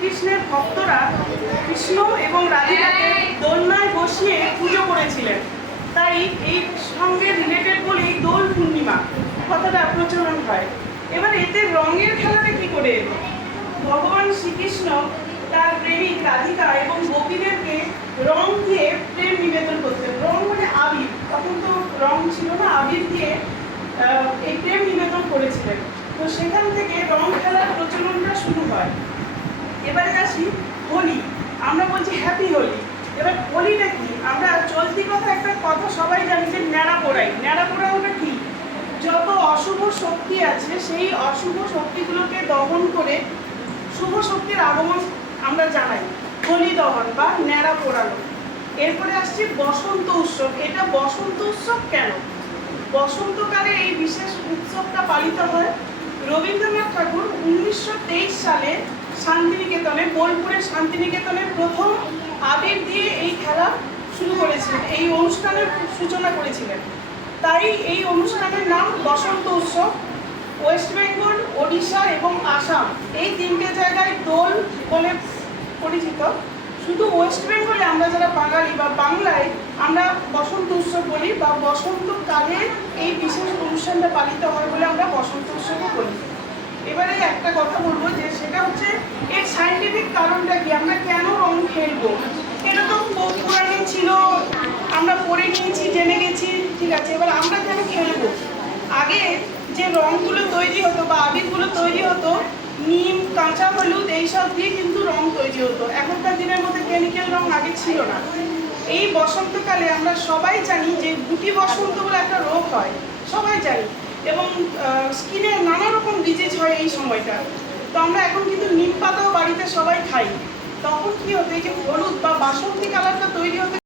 শ্রীকৃষ্ণের ভক্তরা কৃষ্ণ এবং রাধিকাকে দোলনায় বসিয়ে পুজো করেছিলেন, তাই এই সঙ্গে রিলেটেড বলেই দোল পূর্ণিমা কথাটা প্রচলন হয়। এবার এতে রঙের খেলাটা কি করে এলো? ভগবান শ্রীকৃষ্ণ তার প্রেমিক রাধিকা এবং গোপীদেরকে রং দিয়ে প্রেম নিবেদন করতেন। রং মানে আবির, তখন তো রং ছিল না, আবির দিয়ে এই প্রেম নিবেদন করেছিলেন। তো সেখান থেকে রং খেলার প্রচলনটা শুরু হয়। এবারে আসি হোলি, আমরা বলছি হ্যাপি হোলি। এবার হোলিটা কি? আমরা চলতি কথা একটা কথা সবাই জানি যে ন্যাড়া পোড়াই। ন্যাড়া পোড়ানোটা কি? যত অশুভ শক্তি আছে সেই অশুভ শক্তিগুলোকে দহন করে শুভ শক্তির আগমন আমরা জানাই, হোলি দহন বা ন্যাড়া পোড়ানো। এরপরে আসছে বসন্ত উৎসব। এটা বসন্ত উৎসব কেন? বসন্তকালে এই বিশেষ উৎসবটা পালিত হয়। রবীন্দ্রনাথ ঠাকুর 1923 সালে শান্তিনিকেতনে, বোলপুরের শান্তিনিকেতনে প্রথম আবির দিয়ে এই খেলা শুরু করেছিলেন, এই অনুষ্ঠানের সূচনা করেছিলেন। তাই এই অনুষ্ঠানের নাম বসন্ত উৎসব। ওয়েস্ট বেঙ্গল, ওড়িশা এবং আসাম এই তিনটে জায়গায় দোল বলে পরিচিত। শুধু ওয়েস্ট বেঙ্গলে আমরা যারা বাঙালি বা বাংলায় আমরা বসন্ত উৎসব বলি, বা বসন্তকালে এই বিশেষ অনুষ্ঠানটা পালিত হয় বলে আমরা বসন্ত উৎসবও বলি। এবারে একটা কথা বলবো, যে সেটা হচ্ছে এর সায়েন্টিফিক কারণটা কি, আমরা কেন রং খেলবো? এটা তো পুরাণে ছিল, আমরা পড়ে নিয়েছি, জেনে গেছি, ঠিক আছে। এবার আমরা কেন খেলবো? আগে যে রঙগুলো তৈরি হতো বা আবিরগুলো তৈরি হতো, নিম, কাঁচা হলুদ এইসব দিয়ে কিন্তু রং তৈরি হতো। এখনকার দিনের মধ্যে কেমিক্যাল রং আগে ছিল না। এই বসন্তকালে আমরা সবাই জানি যে গুটি বসন্ত বলে একটা রোগ হয়, সবাই জানি, এবং স্কিনে নানা রকম ডিজিজ হয় এই সময়টা। তো আমরা এখন কিন্তু নিম পাতাও বাড়িতে সবাই খাই। তখন কি হতো, এই যে হলুদ বা বাসন্তী কালারটা তৈরি হতে